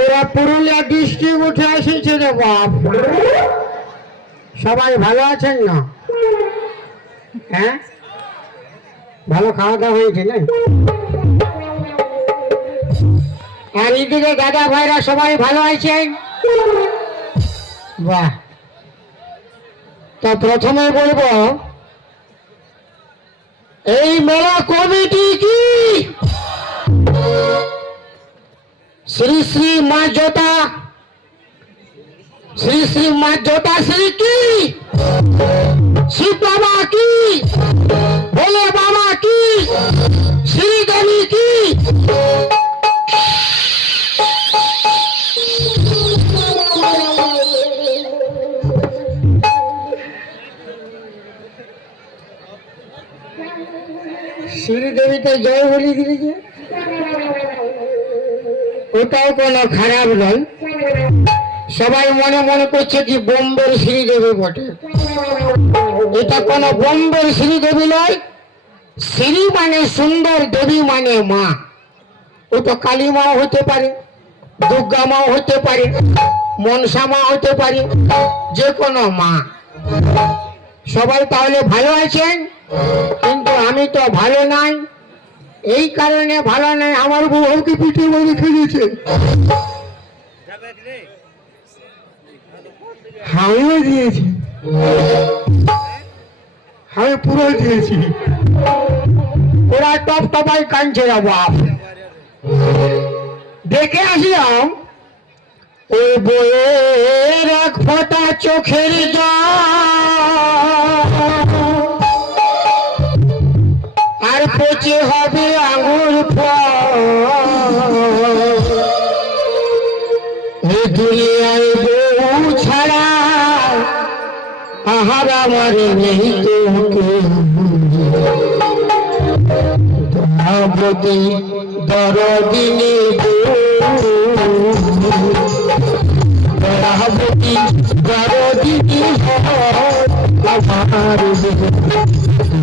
পুরা পুরুলিয়া ডিস্ট্রিক্ট উঠে এসেছে রে বাপ। সবাই ভালো আছেন না? হ্যাঁ? ভালো খাওয়া দাওয়া হয়েছে না? আর এদিকে দাদা ভাইরা সবাই ভালো আছেন? বাহ। তো প্রথমে বলব, এই মেলা কমিটি কি? শ্রী শ্রী মা জোতা শ্রী শ্রী মা জোতা শ্রী কি শিব বাবা কি ভোলে বাবা কি শ্রী দেবী কি শ্রীদেবীতে জয় বলি দিলি যে ওটাও কোনো খারাপ নয়। সবাই মনে মনে করছে কি বোম্বের শ্রীদেবী বটে। এটা কোনো বোম্বের শ্রীদেবী নয়, শ্রী মানে সুন্দর, দেবী মানে মা। ও তো কালী মাও হতে পারে দুর্গা মাও হতে পারে মনসা মা হতে পারে, যে কোনো মা। সবাই তাহলে ভালো আছেন? কিন্তু আমি তো ভালো নাই। এই কারণে ভালো নাই আমার বউ আমাকে পিঠে মেরে খেলেছে আমিও দিয়েছি। আমি পুরো দিয়েছি। ওরা টপ টপাই কাঁদছে না বাপ। দেখে আসলাম, ওই বইয়ের এক ফোঁটা চোখের জল। পচে হবে আঙুর দুনিয়ায় বউ ছাড়া আহার আমার নেই তো কেউ দয়াবতী দরদিনী দরদিনী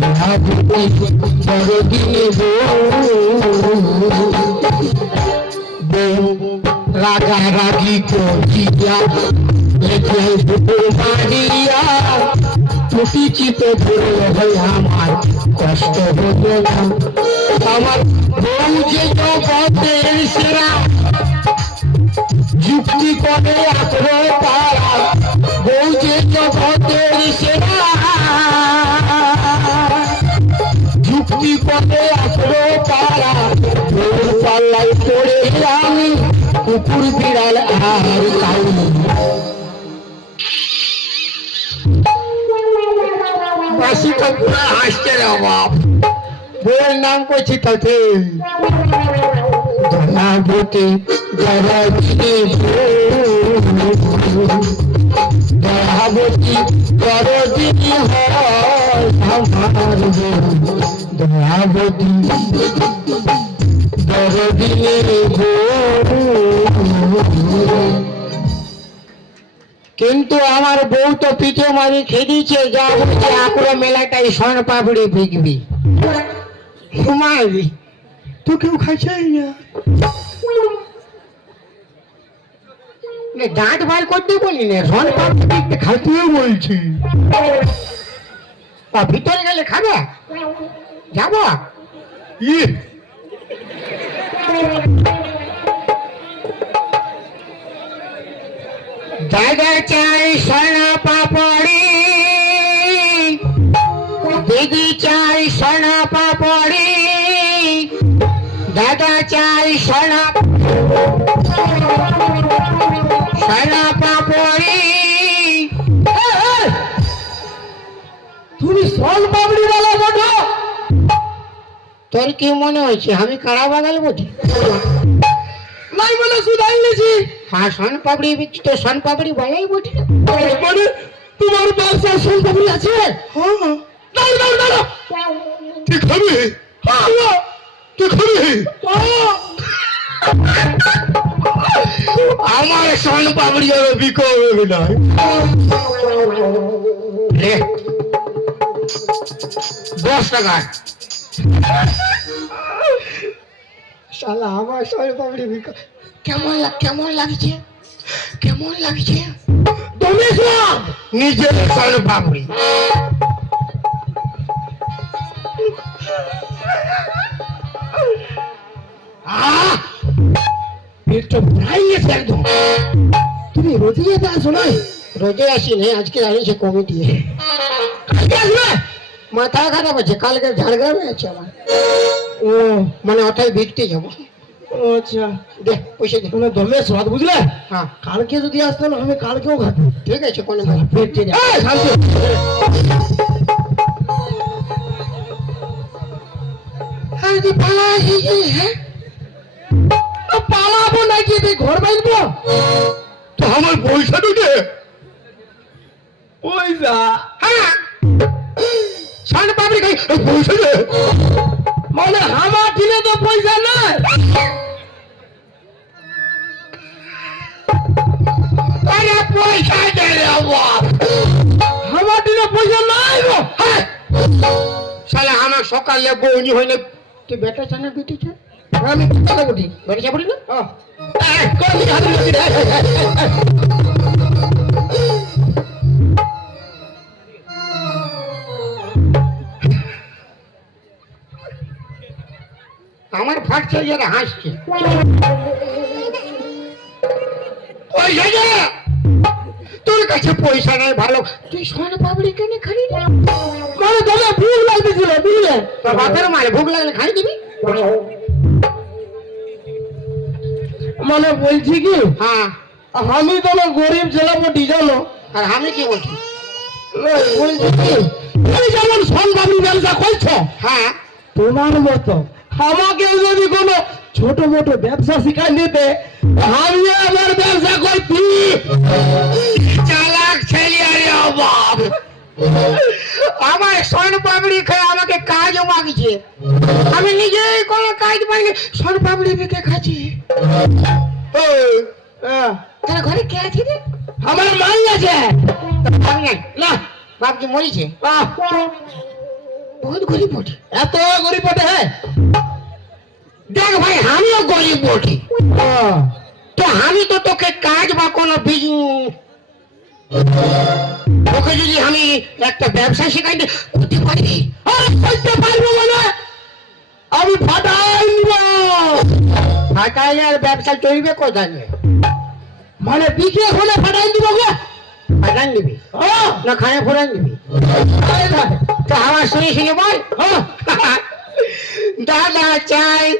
দয়াবতী দরদিনী রাগা রাগি করিয়া লেখে মারিয়া চিপে ধরে হয় আমার কষ্ট হলো না আমার বউ যে জগতের সেরা যুক্তি করে আগ্রহ তারা বউ যে জগতের সেরা করে আগ্রহ তারা। বউর পাল্লাই পড়ে আমি কুকুর বিড়াল আর কাউনি বাসি ঠাকুরা হাসছে রে বাপ। বউয়ের নাম করছি তাতে। দয়াবতী দয়াবতী দয়াবতী দরদিনী হয় আমার কিন্তু আমার বউ তো পিঠে মারি খেদিছে, যা বলছে আকুড়ো মেলাটাই সন পাপড়ি বিকবি। তো কেউ খাইছেই না? দাঁত বার করতে বলি না সন পাপড়ি খাইতেও বলছি। ভিতরে গেলে খাবে? যাব ইয়ে দাদা চাই সোনা তোর কি মনে হয়েছে? আমি কারা বাগাল বলি নাই বলে শুধু আনলেছি হ্যাঁ সোন পাপড়ি বিচ্ছি তো সোন পাপড়ি বলাই বটি। মানে তোমার ব্যবসা সোন পাপড়ি আছে? হ্যাঁ দাঁড়া দাঁড়া দাঁড়া। তুই খাবি? হ্যাঁ তুই খাবি? আমার সোন পাপড়ি আর বিকবে না দশ টাকা। শালা আমার বিকা কেমন কেমন লাগছে? কেমন লাগছে? তুমি সব নিজের পেটটা ভরাই গেছে একদম। তুমি রোজই আসো না রোজে আসি নে আজকে আনিছে কমিটি কালকে আসবে? মাথা খারাপ আছে কালকে ঝাড়গ্রামে আছে আমার। ও। মানে ওটাই ভিড়তে যাব আচ্ছা। দে পয়সা দে। তোমরা দমে স্বাদ বুঝলে? হ্যাঁ। কালকে যদি আসতো না আমি কালকেও খাতো ঠিক আছে কোনো পেট চেয়ে শান্তি। হ্যাঁ হ্যাঁ? পালাবো নাকি ঘর বাঁধবো? তো আমার পয়সা ঢুকে। পয়সা হ্যাঁ পয়সা দে। মানে আমার দিনে তো পয়সা নাই। আরে পয়সা দে রে বাপ আমার দিনে পয়সা নাই গো। হ্যাঁ। শালা আমার সকালে বউনি হইলে তুই বেটা চানা বেটি চা? আমি কথা বলি বেটা চা না? হ্যাঁ। হাসছে। তোর কাছে পয়সা নাই ভালো। তুই সোনা পাবলি কেন খালি? মানে দাদা ভুল লাগতেছিল বুঝলে? তোর বাপের মারে লাগলে খাই দিবি? মানে বলছি কি? হ্যাঁ। আমি তো গরিব ছেলেপটি জানো? আর আমি কি বলছি? বলছি কি? তুমি যেমন সম্ভাবী ব্যবসা করছ হ্যাঁ। তোমার মতো আমাকেও যদি কোনো ছোট মোটো ব্যবসা শিখাই দিতে আমি আমার ব্যবসা করছি। চালাক ছেলে আরে বাপ আমার সোন পাপড়ি খেয়ে আমাকে কাজও মাগছে আমি নিজেই কোনো কাজ পাইনি সোন পাপড়ি বিকে খাচ্ছি। তার ঘরে কে আছে রে? আমার মাল আছে। না বাপ কি মরিছে? আহ, বহুত গরিব বটে। এত গরিব পটে হ্যাঁ? দেখ ভাই আমিও গরিব বটে। তো আমি তো তোকে কাজ বা কোনো তোকে যদি আমি একটা ব্যবসা শেখাই করতে পারবি? আরে করতে পারব বলে আমি ফাটাই নিব। ফাটাইলে আর ব্যবসা চলবে কোথায় মানে বিক্রি হলে ফাটাই দিব গো। ফাটান দিবি আহ, না খানে ফোরান দিবি তো আমার শুনে শুনে বল? আহ, দাদা চাই।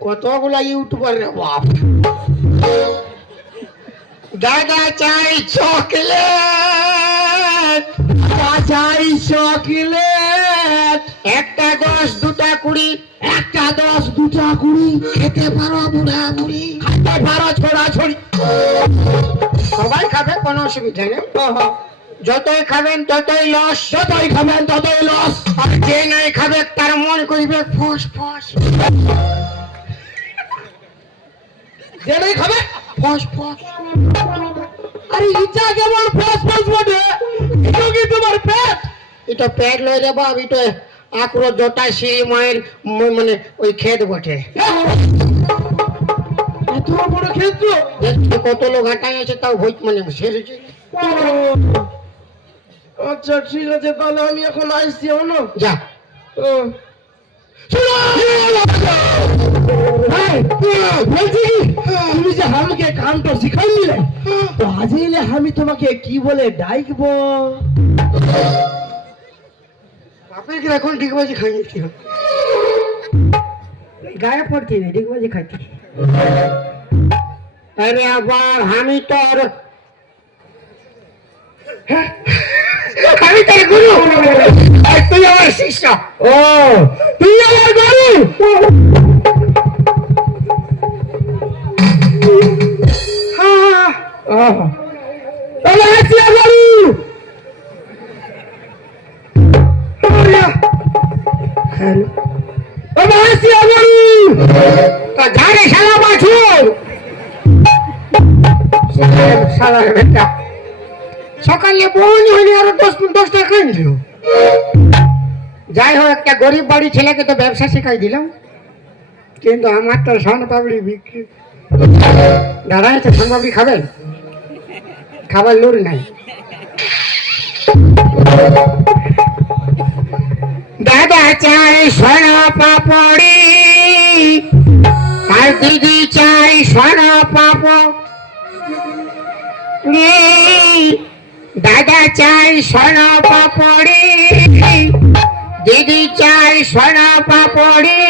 কতগুলা ইউটিউবার রে বাপ। দাদা চাই চকলেট। চাই চকলেট। একটা দশ দুটা কুড়ি। একটা দশ দুটা কুড়ি। খেতে পারো বুড়া বুড়ি। খাইতে পারো ছোড়া ছড়ি। সবাই খাবে কোনো অসুবিধা নেই। যতই খাবেন ততই লস যতই খাবেন ততই লস আর যে নাই খাবে তার মন করবে ফস ফস। যেটাই খাবে ফস ফস। আরে ইচ্ছা কেমন ফস ফস বটে। এটা কি তোমার পেট? এটা পেট লয় রে বাপ এটা আকুরো জটা সিঁড়ি মায়ের মানে ওই ক্ষেত বটে। এত বড় ক্ষেত্র? কত লোক হাঁটাই আছে তাও ভোজ মানে সেরেছে। আচ্ছা ঠিক আছে তাহলে আমি এখন আসছি হলো যা। বলছি কি? তুমি যে আমাকে কামটা শিখাই দিলে তো আজ এলে আমি তোমাকে কি বলে ডাকবো? বাপের কি এখন ডিগবাজি খাই নিচ্ছি গায়ে পড়ছি না ডিগবাজি খাইছি আরে আবার আমি তোর আমি তোর গুরু। আর তুই আমার শিষ্য। ও। তুই আমার গরু। ঝাড়ে বাছুর সকালে বউনি হইনি আরও দশ যাই হোক, একটা গরিব বাড়ি ছেলেকে তো ব্যবসা শেখাই দিলাম। কিন্তু আমার তো শন পাপড়ি বিক্রি দাদা তো শন পাপড়ি খাবেন? খাবার লোর নাই। দাদা চাই শন পাপড়ি, আর দিদি চাই শন পাপড়ি। দাদা চাই স্বর্ণ পাপড়ি দিদি চাই স্বর্ণ পাপড়ি।